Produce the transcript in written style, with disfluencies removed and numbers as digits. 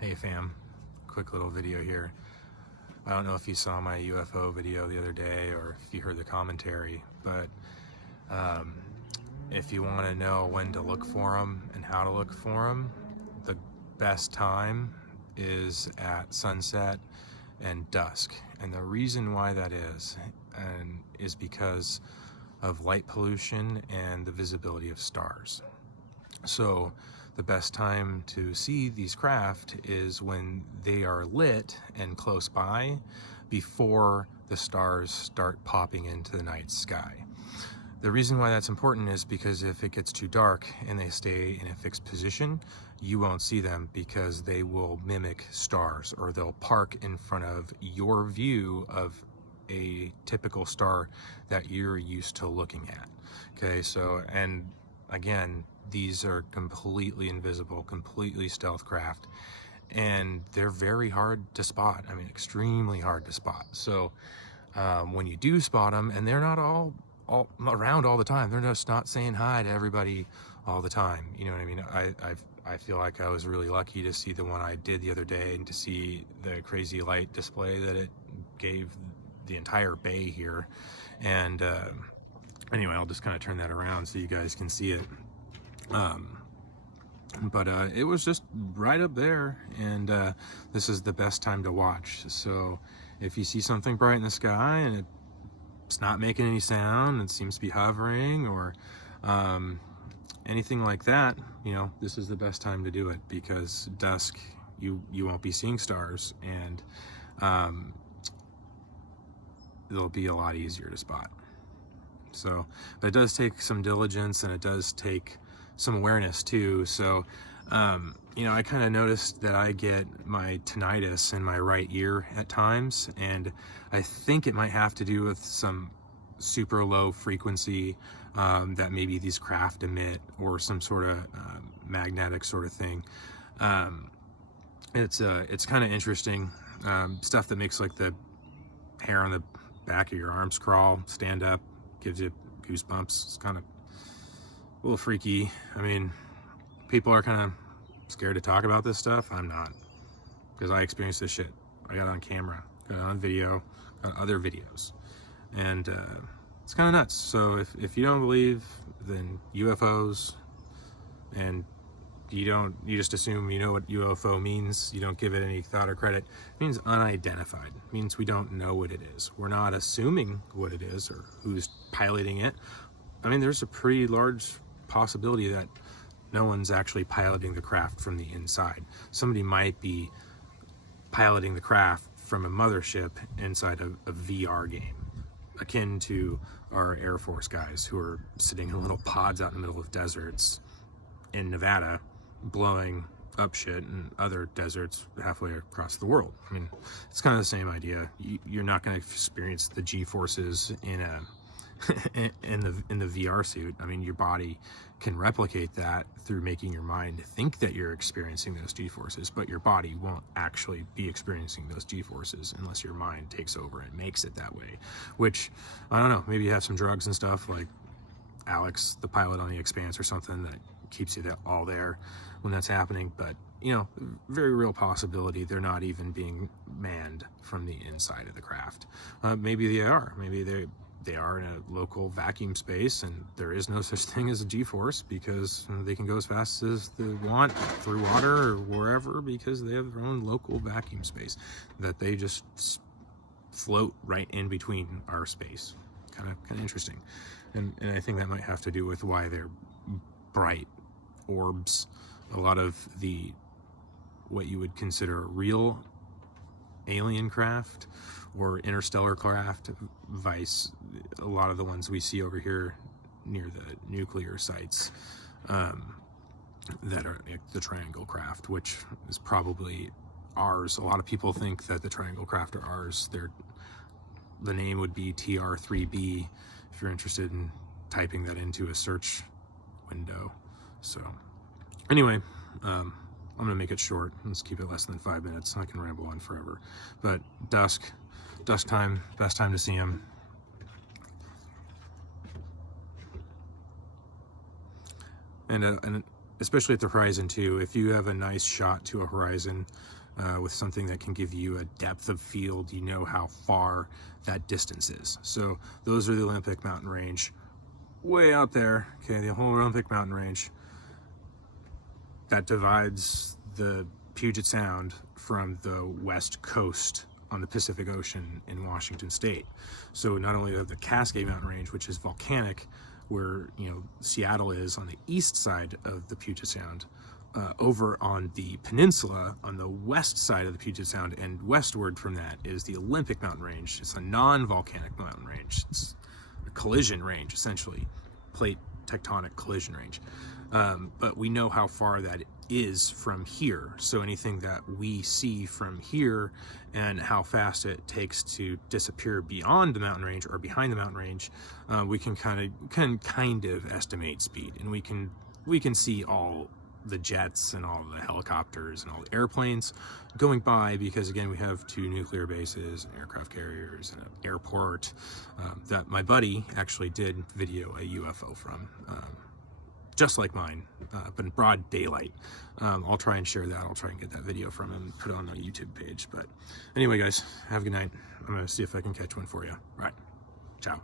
Hey fam, quick little video here. I don't know if you saw my UFO video the other day or if you heard the commentary, but if you want to know when to look for them and how to look for them, the best time is at sunset and dusk. And the reason why that is because of light pollution and the visibility of stars. So the best time to see these craft is when they are lit and close by before the stars start popping into the night sky. The reason why that's important is because if it gets too dark and they stay in a fixed position, you won't see them because they will mimic stars, or they'll park in front of your view of a typical star that you're used to looking at. Okay, so, and again, these are completely invisible, completely stealth craft, and they're very hard to spot. I mean, extremely hard to spot. So when you do spot them, and they're not all around all the time, they're just not saying hi to everybody all the time. You know what I mean? I feel like I was really lucky to see the one I did the other day and to see the crazy light display that it gave the entire bay here. And anyway, I'll just kind of turn that around so you guys can see it. But it was just right up there, and this is the best time to watch. So if you see something bright in the sky and it's not making any sound, it seems to be hovering, or anything like that, you know, this is the best time to do it, because dusk, you won't be seeing stars, and it'll be a lot easier to spot. So, but it does take some diligence, and it does take some awareness too. So you know, I kind of noticed that I get my tinnitus in my right ear at times, and I think it might have to do with some super low frequency that maybe these craft emit, or some sort of magnetic sort of thing. It's kind of interesting, stuff that makes like the hair on the back of your arms crawl, stand up, gives you goosebumps. It's kind of a little freaky. I mean, people are kind of scared to talk about this stuff. I'm not, because I experienced this shit. I got it on camera, got it on video, on other videos, and it's kind of nuts. So if you don't believe in UFOs, and you just assume you know what UFO means, you don't give it any thought or credit, it means unidentified. It means we don't know what it is. We're not assuming what it is or who's piloting it. I mean, there's a pretty large possibility that no one's actually piloting the craft from the inside. Somebody might be piloting the craft from a mothership inside a VR game, akin to our Air Force guys who are sitting in little pods out in the middle of deserts in Nevada, blowing up shit in other deserts halfway across the world. I mean, it's kind of the same idea. You're not going to experience the G-forces in a in the VR suit. I mean, your body can replicate that through making your mind think that you're experiencing those G-forces, but your body won't actually be experiencing those G-forces unless your mind takes over and makes it that way. Which, I don't know, maybe you have some drugs and stuff like Alex, the pilot on the Expanse or something, that keeps you all there when that's happening. But, you know, very real possibility they're not even being manned from the inside of the craft. Maybe they are. Maybe they are in a local vacuum space, and there is no such thing as a G-force, because they can go as fast as they want through water or wherever, because they have their own local vacuum space that they just float right in between our space. Kind of interesting. And I think that might have to do with why they're bright orbs. A lot of the what you would consider real alien craft or interstellar craft, a lot of the ones we see over here near the nuclear sites, that are like the triangle craft, which is probably ours. A lot of people think that the triangle craft are ours. The name would be TR3B if you're interested in typing that into a search window. So anyway, I'm gonna make it short. Let's keep it less than 5 minutes. I can ramble on forever. But dusk time, best time to see them. And especially at the horizon too. If you have a nice shot to a horizon with something that can give you a depth of field, you know how far that distance is. So those are the Olympic mountain range, way out there. Okay, the whole Olympic mountain range that divides the Puget Sound from the west coast on the Pacific Ocean in Washington State. So not only have the Cascade Mountain Range, which is volcanic, where Seattle is on the east side of the Puget Sound, over on the peninsula on the west side of the Puget Sound and westward from that is the Olympic Mountain Range. It's a non-volcanic mountain range. It's a collision range, essentially, plate tectonic collision range. But we know how far that is from here. So anything that we see from here and how fast it takes to disappear beyond the mountain range or behind the mountain range, we can kind of estimate speed, and we can see all the jets and all the helicopters and all the airplanes going by, because again, we have 2 nuclear bases, and aircraft carriers, and an airport that my buddy actually did video a UFO from, just like mine, but in broad daylight. I'll try and share that. I'll try and get that video from him and put it on the YouTube page. But anyway, guys, have a good night. I'm gonna see if I can catch one for you. All right, ciao.